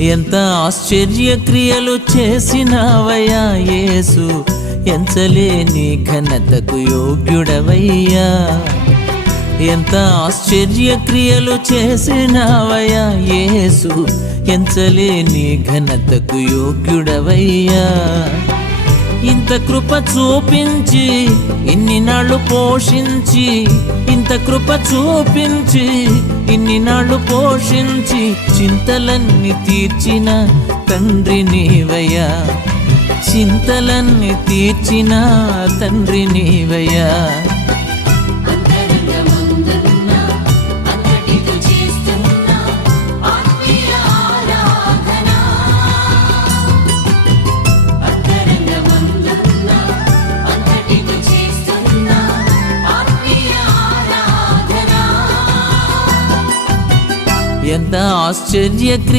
ఎంత ఆశ్చర్యక్రియలు చేసినావయ్యా యేసు, ఎంచలేని ఘనతకు యోగ్యుడవయ్యా. ఎంత ఆశ్చర్యక్రియలు చేసినావయ్యా యేసు, ఎంచలేని ఘనతకు యోగ్యుడవయ్యా. ఇంత కృప చూపించి ఇన్ని నాళ్ళు పోషించి, ఇంత కృప చూపించి ఇన్ని నాళ్ళు పోషించి, చింతలన్నీ తీర్చిన తండ్రి నీవయ్యా. చింతలన్నీ తీర్చిన తండ్రి నీవయ్యా. ఎంత ఆశ్చర్య